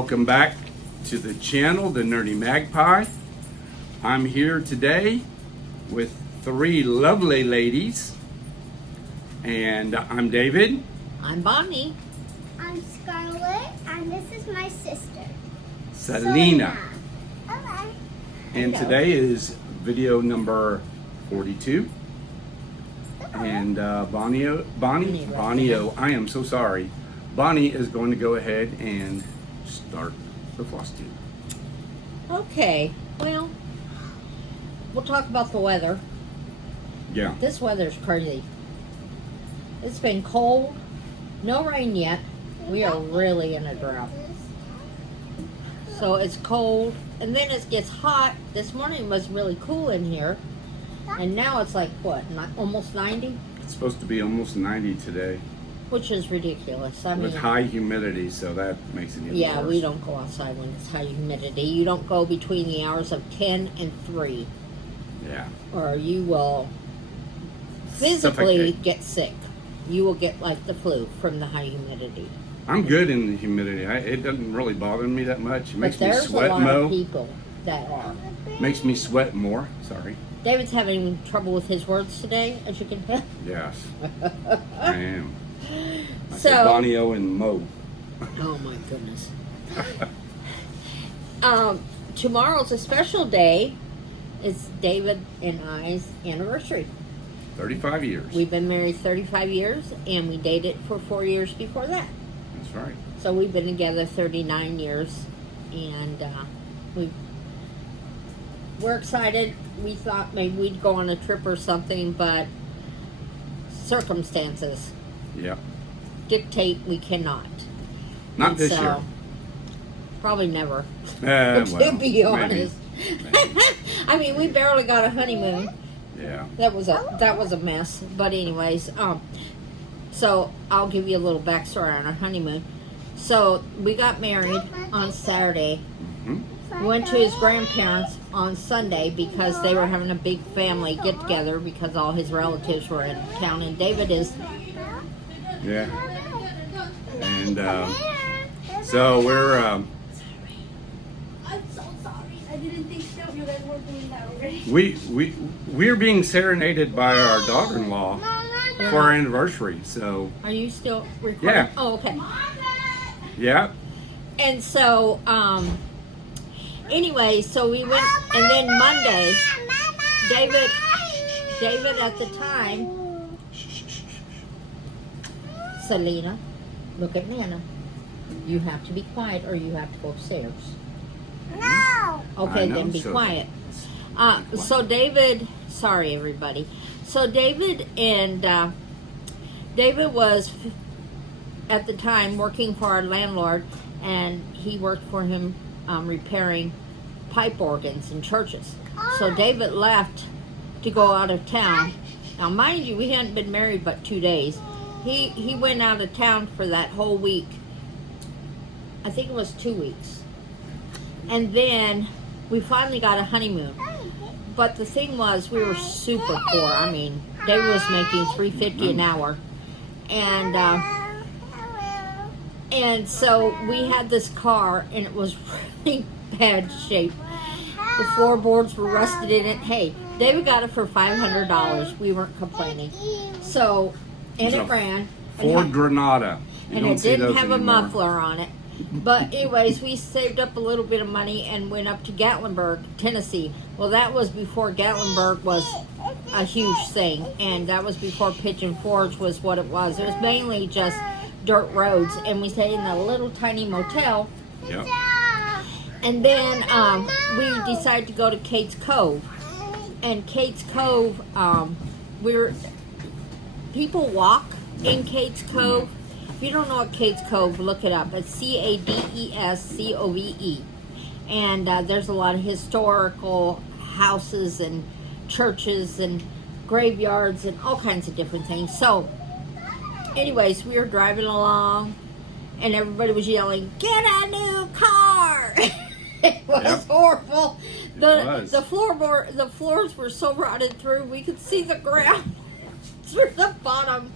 Welcome back to the channel, the Nerdy Magpie. I'm here today with three lovely ladies. And I'm David. I'm Bonnie. I'm Scarlett, and this is my sister, Selena. Hello. And Hello. today is video number 42. And Bonnie, I am so sorry. Bonnie is going to go ahead and start the Flosstube. Okay, well, we'll talk about the weather. Yeah. This weather's crazy. It's been cold, no rain yet. We are really in a drought. So it's cold, and then it gets hot. This morning was really cool in here, and now it's like, what, almost 90? It's supposed to be almost 90 today Which is ridiculous. I with mean, high humidity, so that makes it even yeah, worse. we don't go outside when it's high humidity. You don't go between the hours of 10 and 3. Yeah. Or you will physically Suffocate. get sick. You will get like the flu from the high humidity. I'm good in the humidity. It doesn't really bother me that much. It makes But me there's sweat a lot more. of people that are. Makes me sweat more. Sorry. David's having trouble with his words today, as you can tell. Yes, I am. I So- said Bonnie-O and Mo. Oh my goodness. Tomorrow's a special day. It's David and I's anniversary. 35 years. We've been married 35 years, and we dated for 4 years before that. That's right. So we've been together 39 years, and we're excited. We thought maybe we'd go on a trip or something, but circumstances Yeah. dictate we cannot. Not And this so, year. Probably never, Well, to be maybe. honest. Maybe. I mean, we barely got a honeymoon. Yeah. That was a mess. But anyways, so I'll give you a little backstory on our honeymoon. So we got married on Saturday. Hmm? We went to his grandparents on Sunday because they were having a big family get together because all his relatives were in town, and David is. Yeah. And so we're I'm so sorry. I didn't think you guys were doing that already. we're being serenaded by our daughter-in-law for our anniversary. So Are you still recording? Yeah. Oh, okay. yeah. And so, anyway, so we went, and then Monday, David at the time, Selena, look at Nana. You have to be quiet or you have to go upstairs. No. Okay, I know, then be so- quiet. So David, sorry everybody. So David was at the time working for our landlord, and he worked for him repairing pipe organs in churches. So David left to go out of town. Now, mind you, we hadn't been married but 2 days. He went out of town for that whole week. I think it was 2 weeks. And then we finally got a honeymoon. But the thing was, we were super poor. I mean, David was making $3.50 an hour. And so we had this car, and it was really bad shape. The floorboards were rusted in it. Hey, David got it for $500. We weren't complaining. So, and it ran. Ford Granada. You And don't it see didn't those have a anymore. muffler on it. But anyways, we saved up a little bit of money and went up to Gatlinburg, Tennessee. Well, that was before Gatlinburg was a huge thing. And that was before Pigeon Forge was what it was. It was mainly just dirt roads. And we stayed in a little tiny motel. Yep. And then we decided to go to Kate's Cove. And Kate's Cove, people walk in Kate's Cove. If you don't know what Kate's Cove, look it up. It's Cadescove. And there's a lot of historical houses and churches and graveyards and all kinds of different things. So, anyways, we were driving along, and everybody was yelling, "Get a new car!" It was horrible. The floors were so rotted through we could see the ground. through the bottom.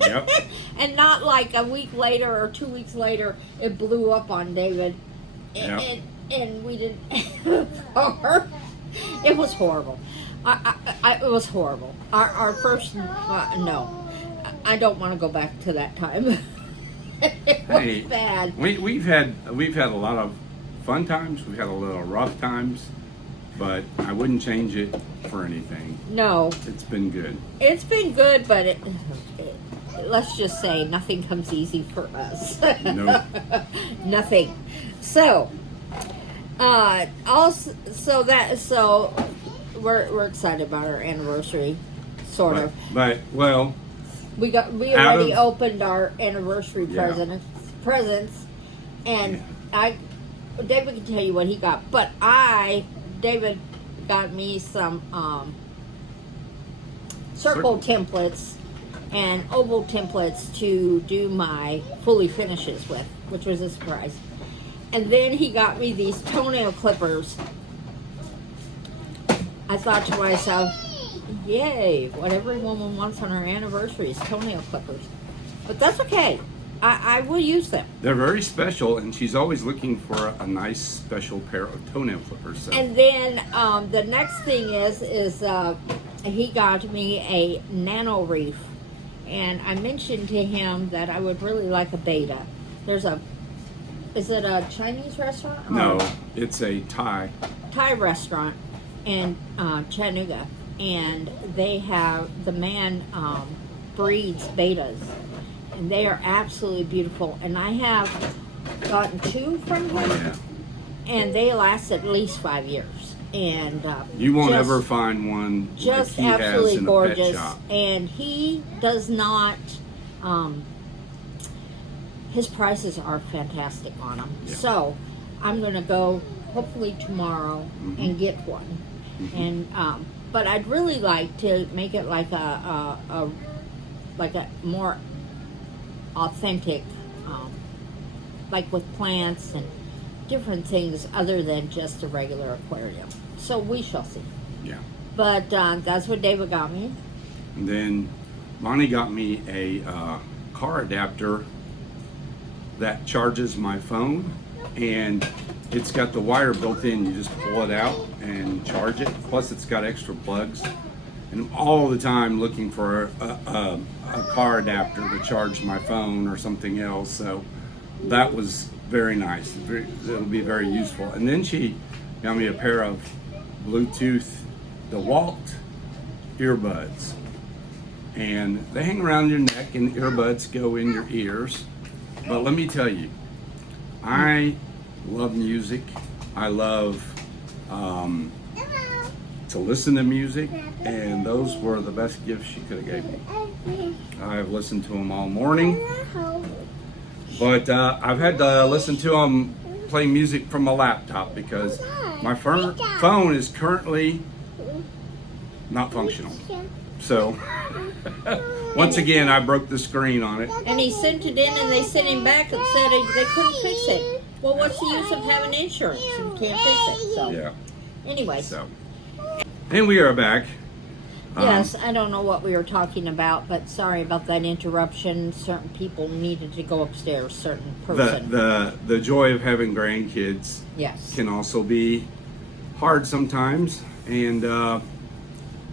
Yep. And not like a week later or 2 weeks later, it blew up on David. Yep. And we didn't. It was horrible. It was horrible. Our first, no. I don't want to go back to that time. It was bad. We've had a lot of fun times. We've had a little rough times, but I wouldn't change it for anything. No. It's been good. It's been good, but let's just say nothing comes easy for us. Nope. Nothing. So, so we're excited about our anniversary, sort of. But well, We already opened our anniversary presents, and David can tell you what he got, but David got me some circle templates and oval templates to do my fully finishes with, which was a surprise. And then he got me these toenail clippers. I thought to myself, yay, what every woman wants on her anniversary is toenail clippers. But that's okay. I will use them. they're very special, and she's always looking for a nice special pair of toenail clippers. So. And then the next thing is he got me a nano reef. And I mentioned to him that I would really like a beta. Is it a Chinese restaurant? No, it's a Thai. Thai restaurant in Chattanooga. And they have, the man breeds betas. And they are absolutely beautiful. And I have gotten 2 from him. Yeah. And they last at least 5 years. And You won't ever find one just like he absolutely has in gorgeous. a pet shop. And he does not. His prices are fantastic on them. Yeah. So I'm going to go hopefully tomorrow and get one. And but I'd really like to make it like a more authentic, like with plants and different things other than just a regular aquarium. So we shall see. Yeah. But that's what David got me. And then Bonnie got me a car adapter that charges my phone, and it's got the wire built in. You just pull it out and charge it. Plus, it's got extra plugs. And I'm all the time looking for a car adapter to charge my phone or something else. So that was very nice. It'll be very useful. And then she got me a pair of Bluetooth DeWalt earbuds. And they hang around your neck, and earbuds go in your ears. But let me tell you, I love music. I love to listen to music, and those were the best gifts she could have gave me. I've listened to them all morning, but I've had to listen to them play music from my laptop because my phone is currently not functional. So once again, I broke the screen on it. And he sent it in, and they sent him back and said they couldn't fix it. Well, what's the use of having insurance if you can't fix it? So, Yeah. anyway. So, and we are back. Yes, I don't know what we were talking about, but sorry about that interruption. Certain people needed to go upstairs. Certain person. The joy of having grandkids Yes. can also be hard sometimes, and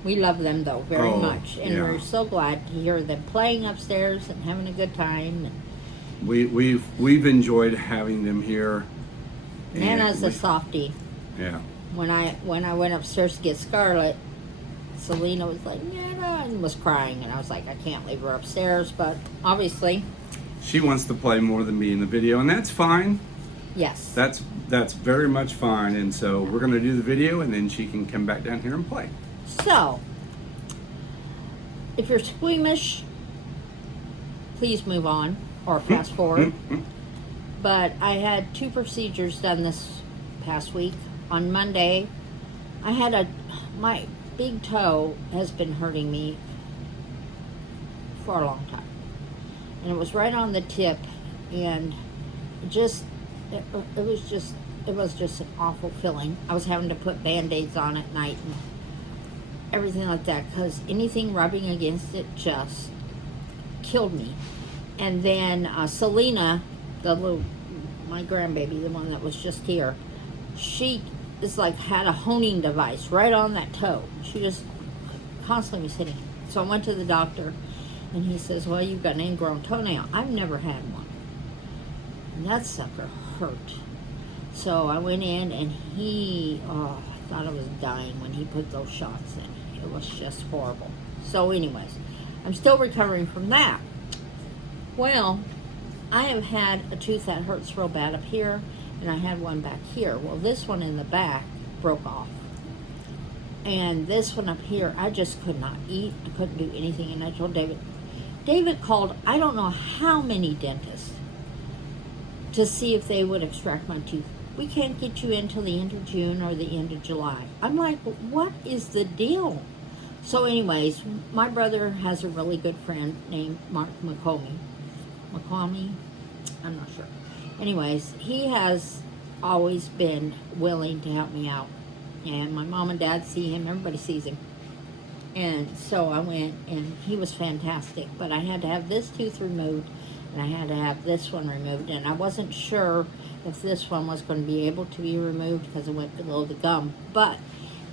We love them though very Oh, much, and yeah. we're so glad to hear them playing upstairs and having a good time. And we've enjoyed having them here. and Nana's a we- softie. Yeah. When I went upstairs to get Scarlett, Selena was like, Nana, and was crying, and I was like, I can't leave her upstairs, but obviously, She wants to play more than me in the video, and that's fine. yes. That's very much fine. And so we're going to do the video, and then she can come back down here and play. So, if you're squeamish, please move on or fast forward. But I had 2 procedures done this past week. On Monday, I had my big toe has been hurting me for a long time. And it was right on the tip, and it was just an awful feeling. I was having to put Band-Aids on at night, and everything like that, because anything rubbing against it just killed me. And then Selena, my grandbaby, the one that was just here, she is like had a honing device right on that toe. She just constantly was hitting it. So I went to the doctor, and he says, well, you've got an ingrown toenail. I've never had one. And that sucker hurt. So I went in, and I thought I was dying when he put those shots in. It was just horrible. So anyways, I'm still recovering from that. Well, I have had a tooth that hurts real bad up here, and I had one back here. Well, this one in the back broke off. And this one up here, I just could not eat. I couldn't do anything. And I told David. David called, I don't know how many dentists to see if they would extract my tooth. We can't get you in till the end of June or the end of July. I'm like, what is the deal? So anyways, my brother has a really good friend named Mark McComie. I'm not sure. Anyways, he has always been willing to help me out. And my mom and dad see him. Everybody sees him. And so I went, and he was fantastic. But I had to have this tooth removed, and I had to have this one removed. And I wasn't sure if this one was going to be able to be removed because it went below the gum. But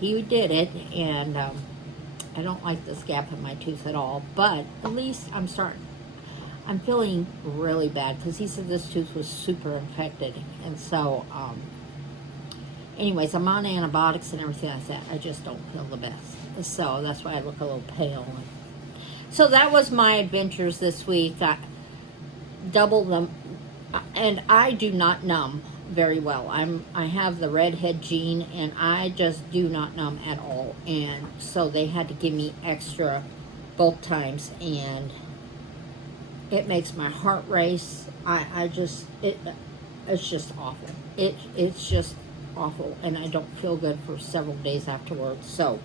he did it, and I don't like this gap in my tooth at all. But at least I'm feeling really bad because he said this tooth was super infected. And so, anyways, I'm on antibiotics and everything like that. I just don't feel the best. So that's why I look a little pale. So that was my adventures this week. I double them. And I do not numb very well. I have the redhead gene, and I just do not numb at all. And so they had to give me extra both times, and it makes my heart race. It's just awful. It's just awful, and I don't feel good for several days afterwards. So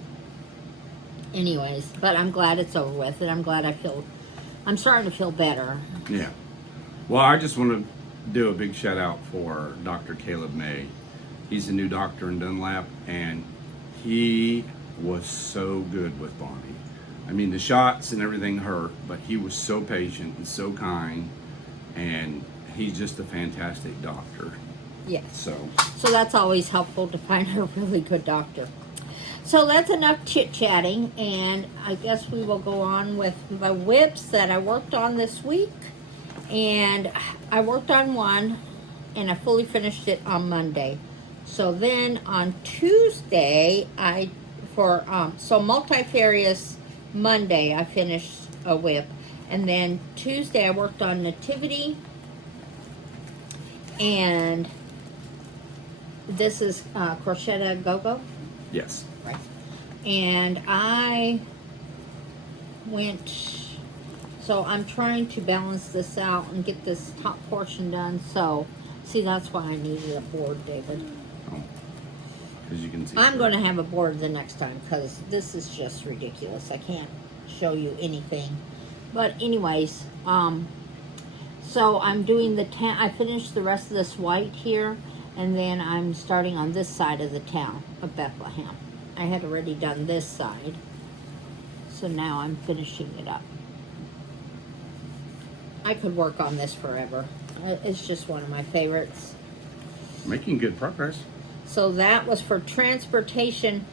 anyways, but I'm glad it's over with, and I'm glad I'm starting to feel better. Yeah. Well, I just want to do a big shout out for Dr. Caleb May. He's a new doctor in Dunlap, and he was so good with Bonnie. I mean, the shots and everything hurt, but he was so patient and so kind, and he's just a fantastic doctor. Yes. So that's always helpful to find a really good doctor. So that's enough chit-chatting, and I guess we will go on with the whips that I worked on this week. And I worked on one, and I fully finished it on Monday. So then on Tuesday, multifarious Monday, I finished a whip. And then Tuesday, I worked on nativity. And this is Crochet Go-Go. yes. Right. And I went... So I'm trying to balance this out and get this top portion done. So, see, that's why I needed a board, David. Oh, as you can see. I'm going to have a board the next time because this is just ridiculous. I can't show you anything. But anyways, so I'm doing I finished the rest of this white here, and then I'm starting on this side of the town of Bethlehem. I had already done this side, so now I'm finishing it up. I could work on this forever. It's just one of my favorites. Making good progress. So that was for transportation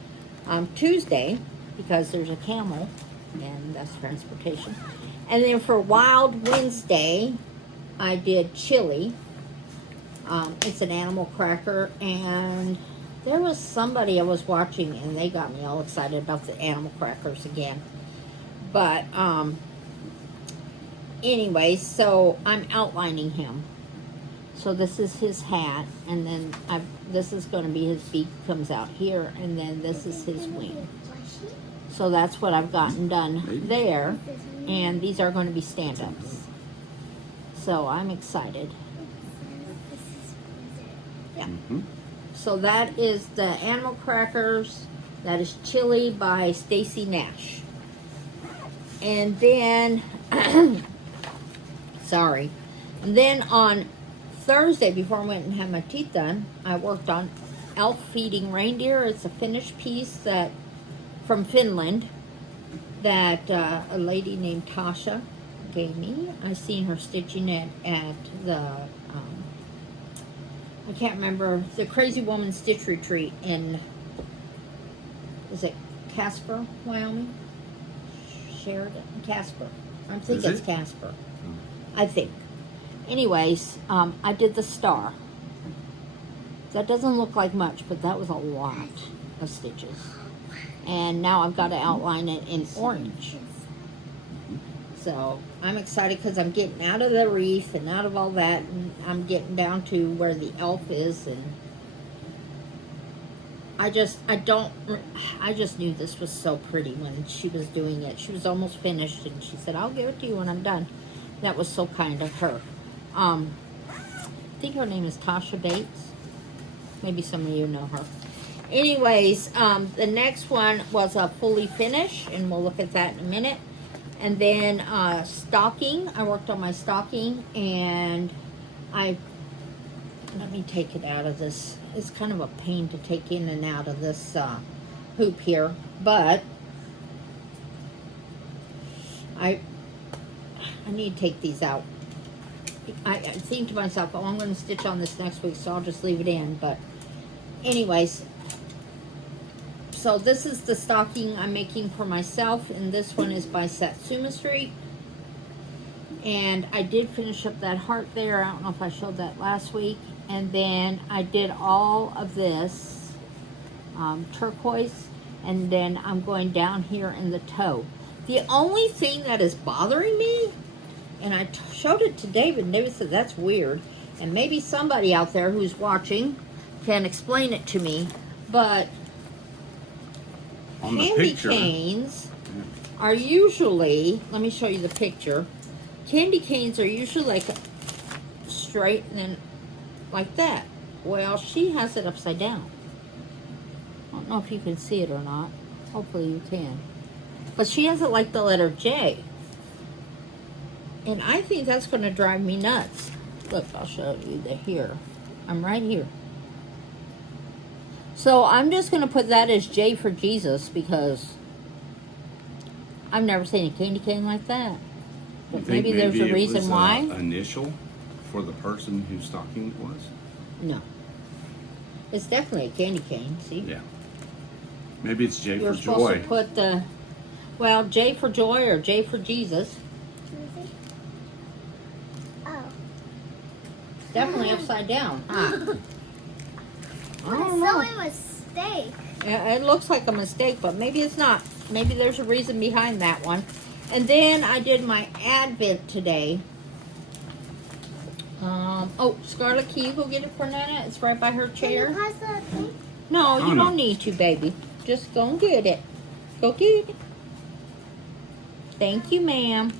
Tuesday, because there's a camel, and that's transportation. And then for Wild Wednesday, I did chili. It's an animal cracker, and there was somebody I was watching, and they got me all excited about the animal crackers again. But anyway, so I'm outlining him. So this is his hat, and then this is going to be his beak comes out here, and then this is his wing. So that's what I've gotten done there, and these are going to be stand-ups. So I'm excited. Yeah. Mm-hmm. So that is the Animal Crackers. That is Chili by Stacy Nash. And then, sorry. And then on Thursday, before I went and had my teeth done, I worked on Elf Feeding Reindeer. It's a finished piece that from Finland that a lady named Tasha gave me. I seen her stitching it at the I can't remember, the Crazy Woman Stitch Retreat in, is it Casper, Wyoming? Sheridan, Casper. I think Is it's it? Casper. I think. Anyways, I did the star. That doesn't look like much, but that was a lot of stitches. And now I've got to outline it in orange. So I'm excited because I'm getting out of the wreath and out of all that, and I'm getting down to where the elf is, and I just knew this was so pretty when she was doing it. She was almost finished, and she said, "I'll give it to you when I'm done." That was so kind of her. I think her name is Tasha Bates. Maybe some of you know her. Anyways, the next one was a fully finished, and we'll look at that in a minute. And then stocking. I worked on my stocking, and let me take it out of this. It's kind of a pain to take in and out of this hoop here, but I need to take these out. I think to myself, oh, I'm going to stitch on this next week, so I'll just leave it in. But anyways, so this is the stocking I'm making for myself, and this one is by Satsuma Street. And I did finish up that heart there. I don't know if I showed that last week. And then I did all of this turquoise, and then I'm going down here in the toe. The only thing that is bothering me, and I showed it to David, and David said that's weird, and maybe somebody out there who's watching can explain it to me, but On the candy picture, canes are usually, let me show you the picture. Candy canes are usually like straight and then like that. Well, she has it upside down. I don't know if you can see it or not. Hopefully you can. But she has it like the letter J. And I think that's going to drive me nuts. Look, I'll show you the here. I'm right here. So I'm just going to put that as J for Jesus, because I've never seen a candy cane like that. you But think maybe there's a it reason was, why. Initial for the person whose stocking it was? No. It's definitely a candy cane, see? Yeah. Maybe it's J You're for supposed joy. to put the, well, J for joy or J for Jesus. Oh. Definitely upside down. Huh? I What a don't know. silly mistake. Yeah, it looks like a mistake, but maybe it's not. Maybe there's a reason behind that one. And then I did my Advent today. Oh, Scarlett, can you go get it for Nana? It's right by her chair. Can you pass that thing? No, Oh, you no. don't need to, baby. Just go and get it. Go get it. Thank you, ma'am.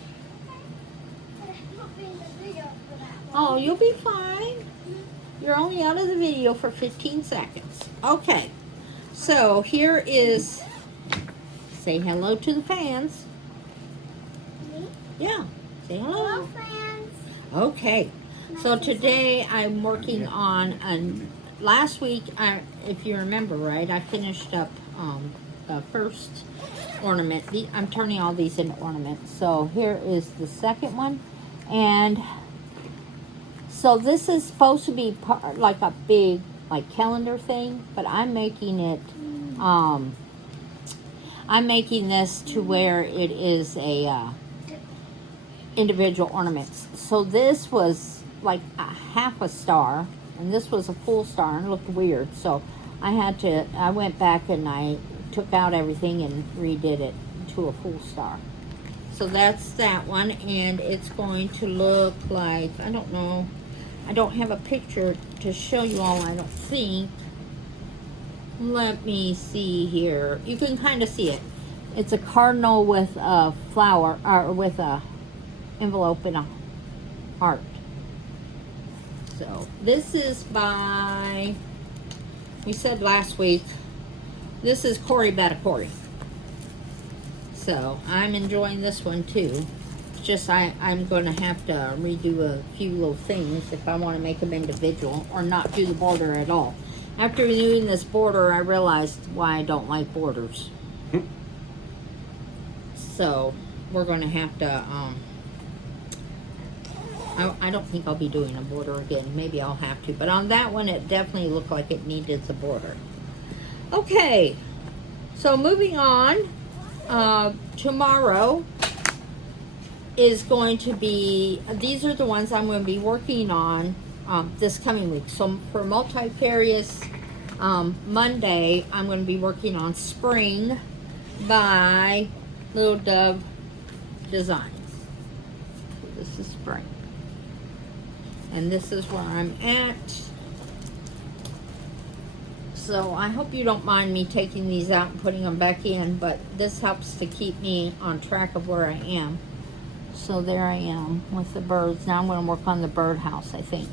I'm not being the video for that one. Oh, you'll be fine. You're only out of the video for 15 seconds. Okay. So here is, say hello to the fans. Me? Yeah. Say Hello, hello. friends. Okay. So today I'm working on last week, if you remember right, I finished up the first ornament. I'm turning all these into ornaments. So here is the second one. And so this is supposed to be like a big like calendar thing, but I'm making it, I'm making this to where it is a individual ornaments. So this was like a half a star, and this was a full star, and it looked weird. So I went back and I took out everything and redid it to a full star. So that's that one, and it's going to look like, I don't know, I don't have a picture to show you all, I don't think. Let me see here. You can kind of see it. It's a cardinal with a flower, or with a envelope and a heart. So this is by, we said last week, this is Cory Batacore. So I'm enjoying this one too. It's just I'm going to have to redo a few little things if I want to make them individual, or not do the border at all. After doing this border, I realized why I don't like borders. So we're going to have to, I don't think I'll be doing a border again. Maybe I'll have to. But on that one, it definitely looked like it needed the border. Okay. So moving on, tomorrow is going to be, these are the ones I'm going to be working on this coming week. So for multifarious, Monday, I'm going to be working on Spring by Little Dove Designs. So this is Spring. And this is where I'm at. So I hope you don't mind me taking these out and putting them back in, but this helps to keep me on track of where I am. So there I am with the birds. Now I'm going to work on the birdhouse, I think.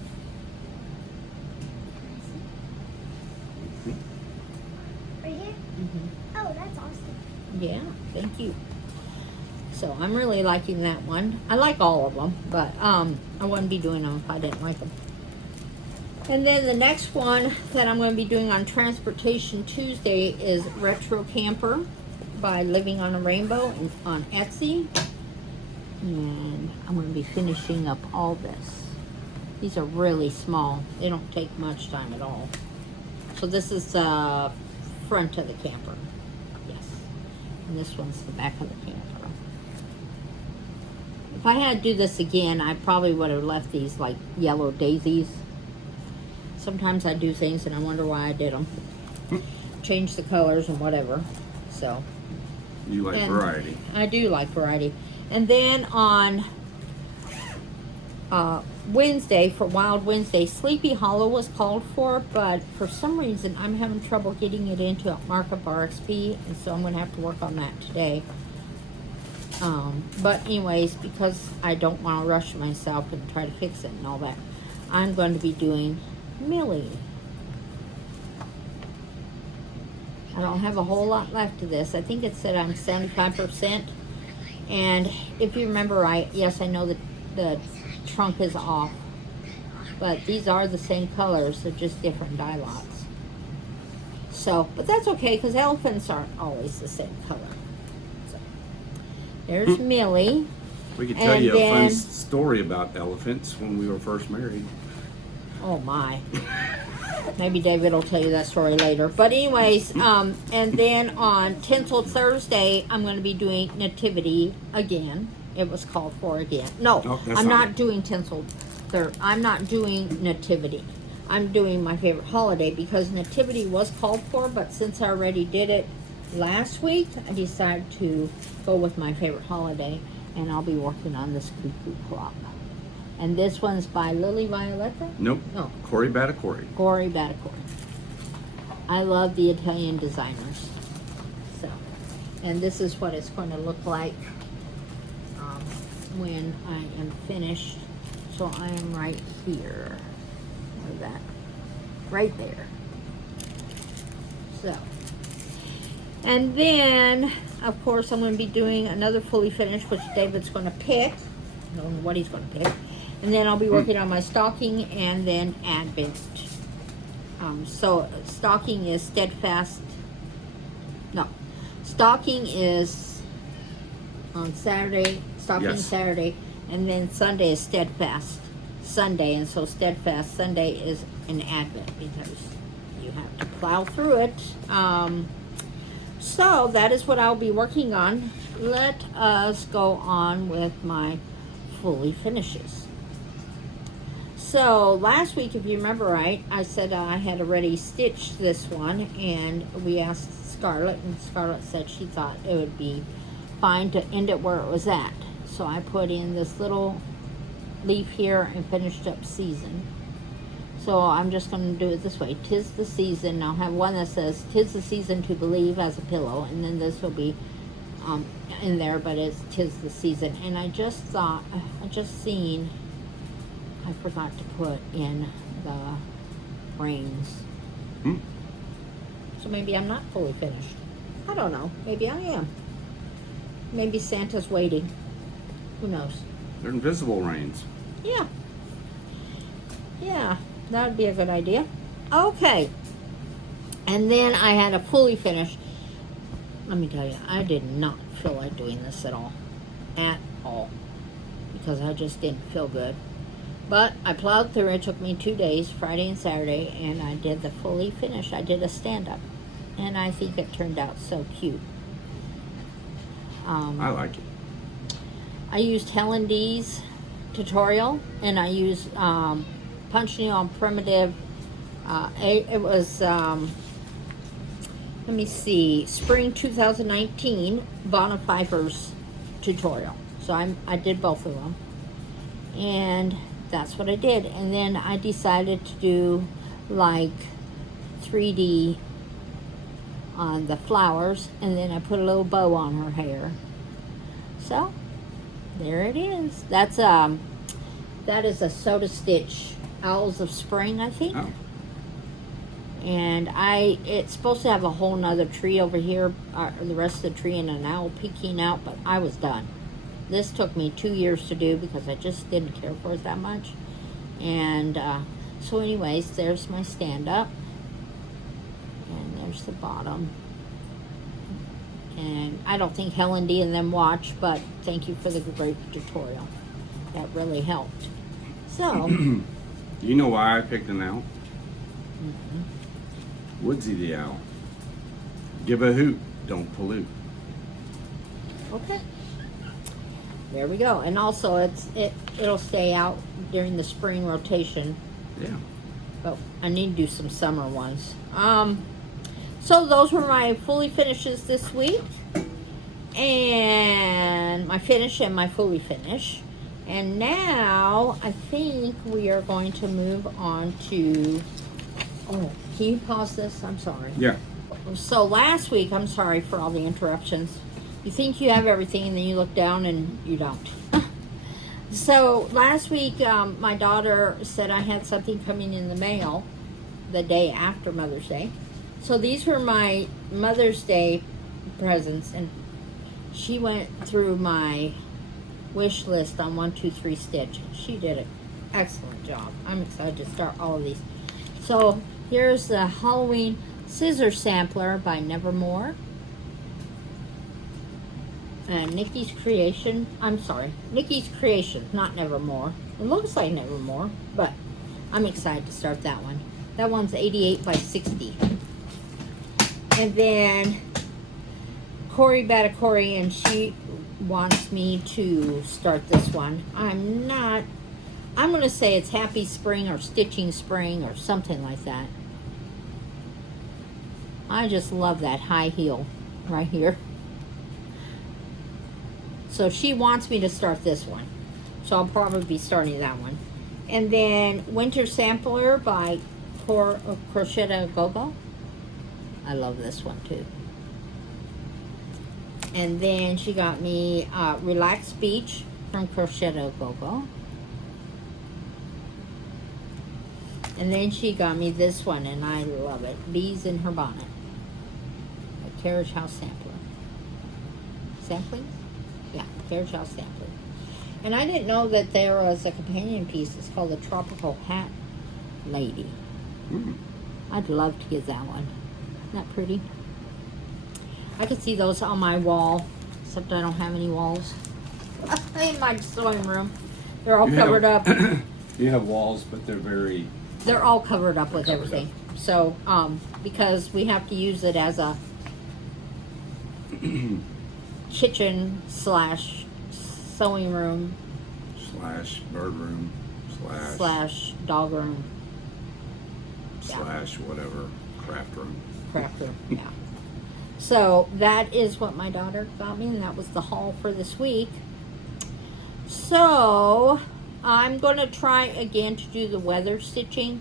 Right here? Mm-hmm. Oh, that's awesome. Yeah, thank you. So I'm really liking that one. I like all of them, but I wouldn't be doing them if I didn't like them. And then the next one that I'm going to be doing on Transportation Tuesday is Retro Camper by Living on a Rainbow on Etsy. And I'm going to be finishing up all this. These are really small. They don't take much time at all. So this is the front of the camper. Yes. And this one's the back of the camper. If I had to do this again, I probably would have left these like yellow daisies. Sometimes I do things and I wonder why I did them. Change the colors and whatever. So. You like variety. I do like variety. And then on Wednesday, for Wild Wednesday, Sleepy Hollow was called for, but for some reason I'm having trouble getting it into Markup RXP, and so I'm going to have to work on that today. But anyways, because I don't want to rush myself and try to fix it and all that, I'm going to be doing Millie. I don't have a whole lot left of this. I think it said I'm 75%. And if you remember right, yes, I know that the trunk is off. But these are the same colors. They're just different dye lots. So, but that's okay, because elephants aren't always the same color. So, there's Millie. We could tell you a fun story about elephants when we were first married. Oh my. Maybe David will tell you that story later. But anyways, and then on Tinsel Thursday, I'm going to be doing Nativity again. It was called for again. No, I'm not doing Tinsel Thursday. I'm not doing Nativity. I'm doing my favorite holiday because Nativity was called for, but since I already did it last week, I decided to go with my favorite holiday, and I'll be working on this cuckoo clock. And this one's by Lily Violetta? Nope. No. Corey Batacore. Corey Batacore. I love the Italian designers. So, and this is what it's going to look like when I am finished. So I am right here. Where's that? Right there. So, and then, of course, I'm going to be doing another fully finished, which David's going to pick. I don't know what he's going to pick. And then I'll be working on my stocking and then Advent. So stocking is Steadfast. No, stocking is on Saturday. Stocking Saturday, and then Sunday is Steadfast Sunday, and so Steadfast Sunday is an Advent because you have to plow through it. So that is what I'll be working on. Let us go on with my fully finishes. So last week, if you remember right, I said I had already stitched this one, and we asked Scarlett, and Scarlett said she thought it would be fine to end it where it was at. So I put in this little leaf here and finished up season. So I'm just going to do it this way. 'Tis the season. I'll have one that says 'tis the season to believe as a pillow, and then this will be in there, but it's 'tis the season. And I just thought, I forgot to put in the reins. So maybe I'm not fully finished. I don't know. Maybe I am. Maybe Santa's waiting. Who knows? They're invisible reins. Yeah. Yeah, that would be a good idea. Okay. And then I had a fully finished. let me tell you, I did not feel like doing this at all. At all. Because I just didn't feel good. But I plowed through. It took me 2 days, Friday and Saturday, and I did the fully finish. I did a stand-up. And I think it turned out so cute. I like it. I used Helen D's tutorial, and I used Punch Needle on Primitive. It was, let me see, Spring 2019, Vanna Pfeiffer's tutorial. So I did both of them. And that's what I did. And then I decided to do like 3D on the flowers, and then I put a little bow on her hair. So there it is. That is a Soda Stitch Owls of Spring, I think. Oh. And it's supposed to have a whole nother tree over here, the rest of the tree, and an owl peeking out, but I was done. This took me 2 years to do because I just didn't care for it that much. And so anyways, there's my stand-up. And there's the bottom. And I don't think Helen D and them watch, but thank you for the great tutorial. That really helped. So. You know why I picked an owl? Woodsy the owl. Give a hoot, don't pollute. Okay. There we go. And also it'll stay out during the spring rotation. Yeah. But I need to do some summer ones. So those were my fully finishes this week. And my finish and my fully finish. And now I think we are going to move on to, oh, can you pause this? I'm sorry. Yeah. So last week, I'm sorry for all the interruptions. You think you have everything, and then you look down and you don't. So last week, my daughter said I had something coming in the mail the day after Mother's Day. So these were my Mother's Day presents, and she went through my wish list on 1, 2, 3 Stitch. She did an excellent job. I'm excited to start all of these. So here's the Halloween Scissor Sampler by Nevermore. And Nikki's Creation. I'm sorry, Nikki's Creation, not Nevermore. It looks like Nevermore, but I'm excited to start that one. That one's 88 by 60. And then Corey Batacori, and she wants me to start this one. I'm going to say it's Happy Spring or Stitching Spring or something like that. I just love that high heel right here. So she wants me to start this one. So I'll probably be starting that one. And then Winter Sampler by Crochet Gogo. I love this one too. And then she got me Relaxed Beach from Crochet Gogo. And then she got me this one, and I love it. Bees in Her Bonnet. A Carriage House Sampler. Sampling? Yeah, Carriage House Sampler. And I didn't know that there was a companion piece. It's called the Tropical Hat Lady. I'd love to get that one. Isn't that pretty? I could see those on my wall, except I don't have any walls. In my sewing room. They're all covered up. You have walls, but They're all covered up with everything. So, because we have to use it as a kitchen / sewing room / bird room / dog room / whatever, craft room. Craft room, yeah. So that is what my daughter got me, and that was the haul for this week. So I'm going to try again to do the weather stitching.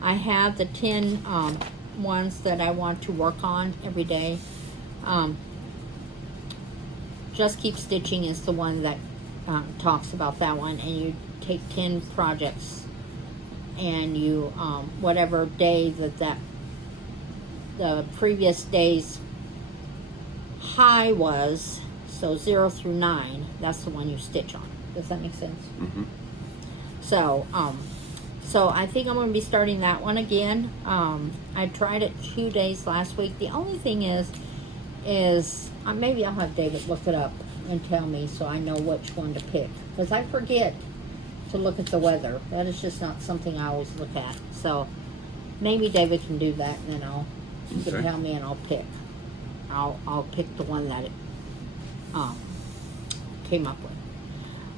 I have the 10 ones that I want to work on every day. Just Keep Stitching is the one that talks about that one, and you take 10 projects, and you whatever day that the previous day's high was, so 0 through 9, that's the one you stitch on. Does that make sense? Mm-hmm. So I think I'm going to be starting that one again. I tried it 2 days last week. The only thing is is, maybe I'll have David look it up and tell me so I know which one to pick. Because I forget to look at the weather. That is just not something I always look at. So maybe David can do that, and then he can tell me, and I'll pick. I'll pick the one that it came up with.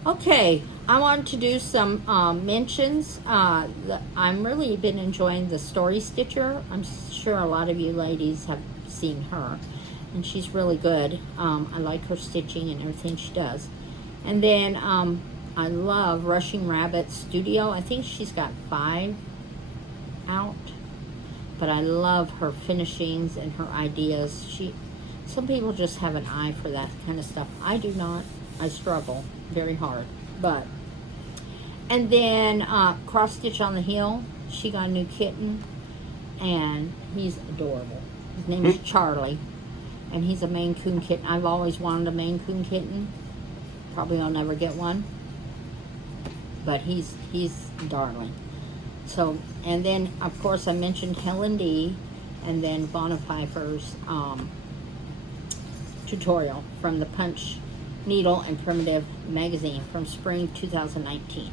Okay, I want to do some mentions. I'm really been enjoying the Story Stitcher. I'm sure a lot of you ladies have seen her, and she's really good. I like her stitching and everything she does. And then I love Rushing Rabbit Studio. I think she's got 5 out, but I love her finishings and her ideas. Some people just have an eye for that kind of stuff. I do not. I struggle very hard, and then Cross Stitch on the Hill. She got a new kitten, and he's adorable. His name is Charlie, and he's a Maine Coon kitten. I've always wanted a Maine Coon kitten. Probably I'll never get one, but he's darling. So, and then of course I mentioned Helen D, and then Vonna Pfeiffer's tutorial from the Punch Needle and Primitive magazine from spring 2019.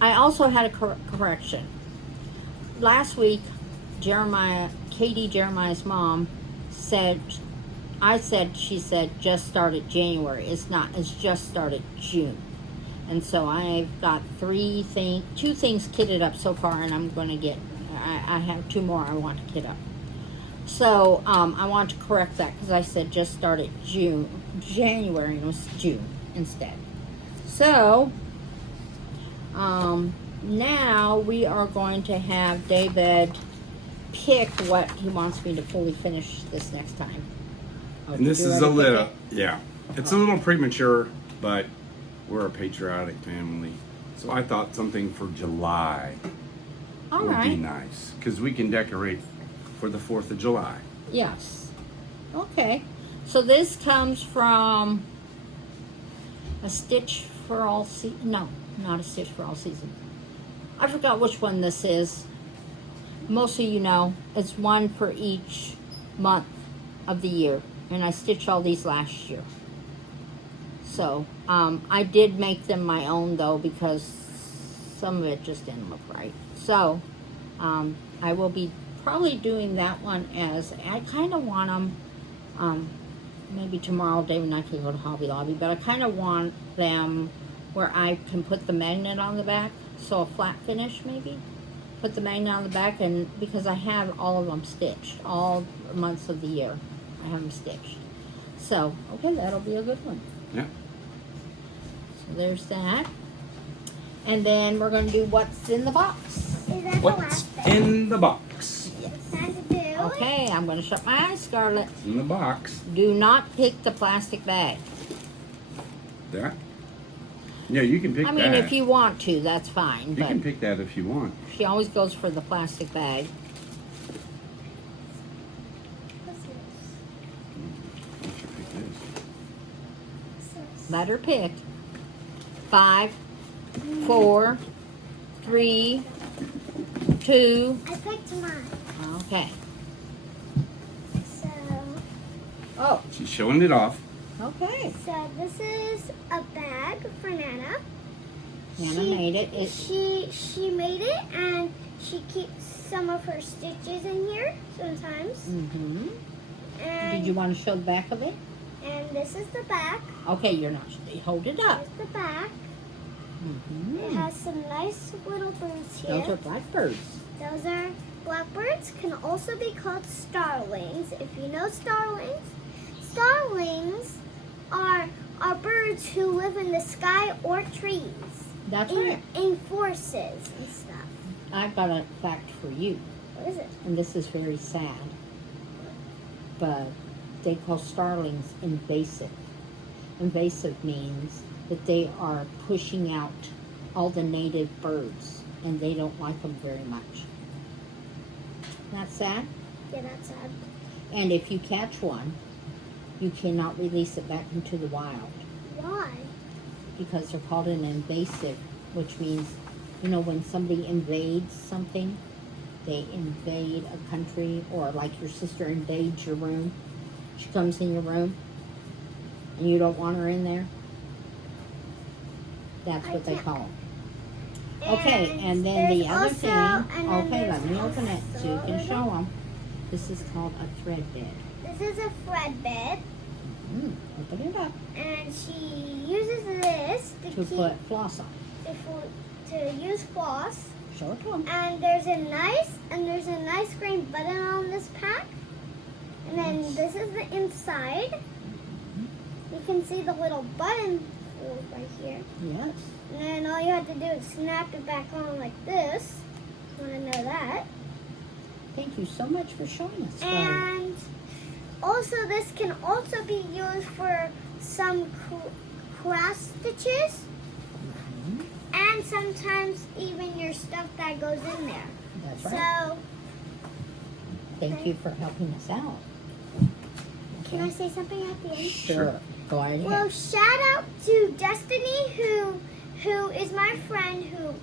I also had a correction. Last week, Katie Jeremiah's mom said, she said just started January. It's not, it's just started June. And so I've got 2 things kitted up so far, and I'm going to get, I have 2 more I want to kit up. So I want to correct that because I said just started January, and it was June instead. So now we are going to have David pick what he wants me to fully finish this next time. And this is a little, it's a little premature, but we're a patriotic family. So I thought something for July would be nice, because we can decorate for the 4th of July. Yes. Okay. So this comes from A Stitch for All Season. No, not A Stitch for All Season. I forgot which one this is. Most of you know. It's one for each month of the year. And I stitched all these last year. So, I did make them my own, though, because some of it just didn't look right. So, I will be probably doing that one as, I kind of want them, maybe tomorrow David and I can go to Hobby Lobby, but I kind of want them where I can put the magnet on the back, so a flat finish maybe. Put the magnet on the back, and because I have all of them stitched, all months of the year, I have them stitched. So, okay, that'll be a good one. Yeah. So there's that. And then we're going to do what's in the box. Is that the What's last thing? in the box? Time to do it? Okay, I'm going to shut my eyes, Scarlett. In the box. Do not pick the plastic bag. That? Yeah, you can pick that. I mean, if you want to, that's fine. You But can pick that if you want. she always goes for the plastic bag. What's this? Why don't you pick this? What's this? Let her pick. 5, 4, 3, 2. I picked mine. Okay. So, Oh, She's showing it off. okay. so this is a bag for Nana. Nana made it. She made it, and she keeps some of her stitches in here sometimes. Mm-hmm. And, Did you want to show the back of it? And this is the back. Okay, you're not. Hold it up. Here's the back. Mm-hmm. It has some nice little birds here. Those are blackbirds. Those are blackbirds, can also be called starlings. If you know starlings, starlings are birds who live in the sky or trees. That's right. In forests and stuff. I've got a fact for you, What is it? and this is very sad, but they call starlings invasive. Invasive means that they are pushing out all the native birds, and they don't like them very much. That's sad. Yeah, that's sad. And if you catch one, you cannot release it back into the wild Why? because they're called an invasive, which means, you know, when somebody invades something, they invade a country, or like your sister invades your room, She comes in your room and you don't want her in there. That's what they call them. Okay, and then the other thing. Okay, let me open it so you can show them. This is called a thread bed. This is a thread bed. Open it up. And she uses this To put floss on. to use floss. Show it to them. And there's a nice green button on this pack. And then this is the inside. You can see the little button right here. Yes. And then all you have to do is snap it back on like this. You want to know that. Thank you so much for showing us. And also this can also be used for some cross stitches. And sometimes even your stuff that goes in there. That's right. So, thank you for helping us out. can I say something at the end? Sure. Go right ahead. Well, shout out to Destiny, who is my friend who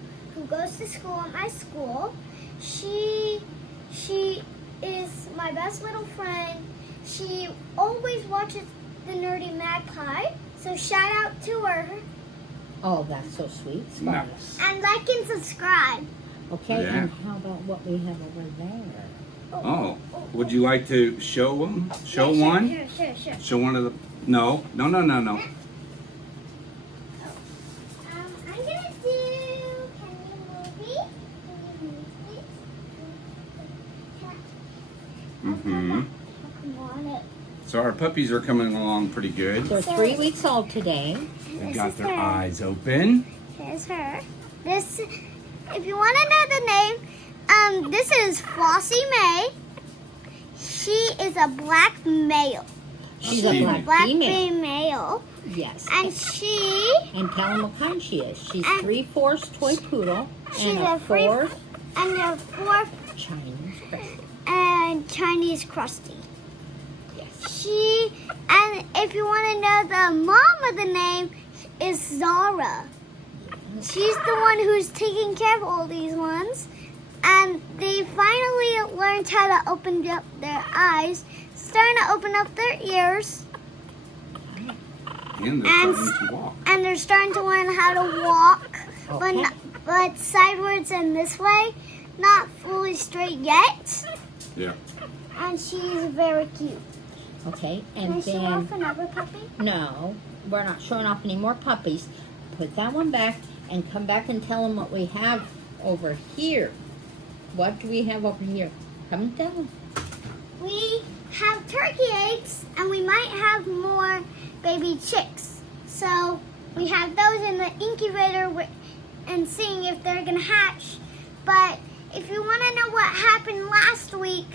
goes to school at my school. She is my best little friend. She always watches the Nerdy Magpie. So shout out to her. Oh, that's so sweet. Nice. And like and subscribe. Okay, Yeah. and how about what we have over there? Oh, would you like to show them? Show Yeah, one? Sure. Show one of the. No. I'm gonna do. Can you move me? Please? Mm-hmm. Come on it. So our puppies are coming along pretty good. They're 3 weeks old today. They've got their eyes open. Here's her. This, if you want to know the name, this is Flossie May. She is a black male. She's a Female. black female. female. Yes. And she, And tell them what kind she is. She's And- 3/4 toy poodle she's and a a fourth fourth Chinese Crested. and Chinese crusty. Yes. And if you want to know the mom of the name is Zara. She's the one who's taking care of all these ones. And they finally learned how to open up their eyes, starting to open up their ears, And they're And- starting to walk. and they're starting to learn how to walk, Okay. but sideways and this way, not fully straight yet. Yeah. And she's very cute. Okay, Can I and show then, off another puppy? no, we're not showing off any more puppies. Put that one back and come back and tell them what we have over here. What do we have over here? Come and tell them. We have turkey eggs, and we might have more baby chicks. So we have those in the incubator and seeing if they're gonna hatch. But if you want to know what happened last week,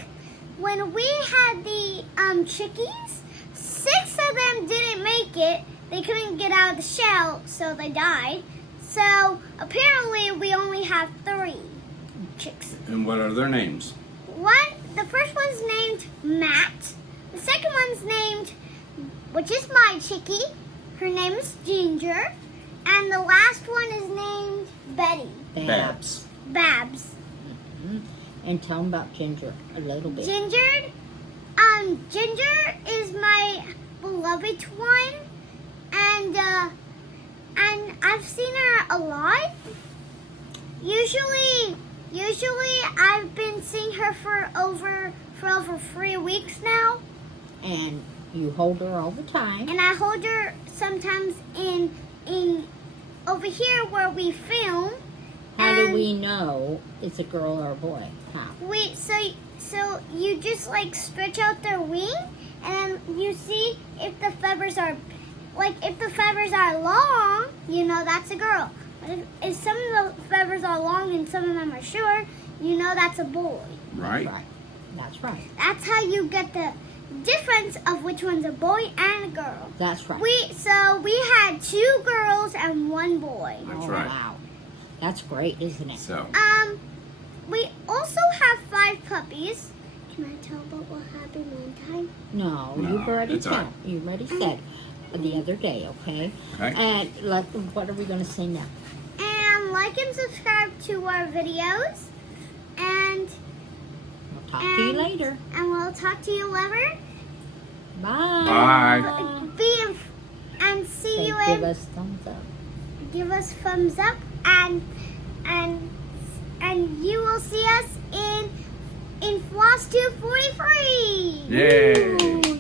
when we had the chickies, 6 of them didn't make it. They couldn't get out of the shell, so they died. So apparently we only have 3 chicks. And what are their names? The first one's named Matt. The second one's named, which is my chickie. Her name is Ginger. And the last one is named Betty. Babs. Babs. And tell them about Ginger a little bit. Ginger is my beloved one. And I've seen her a lot. Usually I've been seeing her for over 3 weeks now. And you hold her all the time. And I hold her sometimes in over here where we film. How do and we know it's a girl or a boy? How? So you just like stretch out their wing, and then you see if the feathers are long, you know that's a girl. But if some of the feathers are long and some of them are short, you know that's a boy. Right? Right. That's right. That's how you get the difference of which one's a boy and a girl. That's right. We had 2 girls and 1 boy. That's Oh, right. Wow. That's great, isn't it? So, We also have 5 puppies. Can I tell about what happened one time? No, No, you've already it's all said. right. You already said the other day, okay? okay. And what are we going to say now? And like and subscribe to our videos. And We'll talk to you And- later. we'll talk to you later. Bye. Bye. And see you Give in. us thumbs up. Give us thumbs up and you will see us in Flosstube 43. Yay.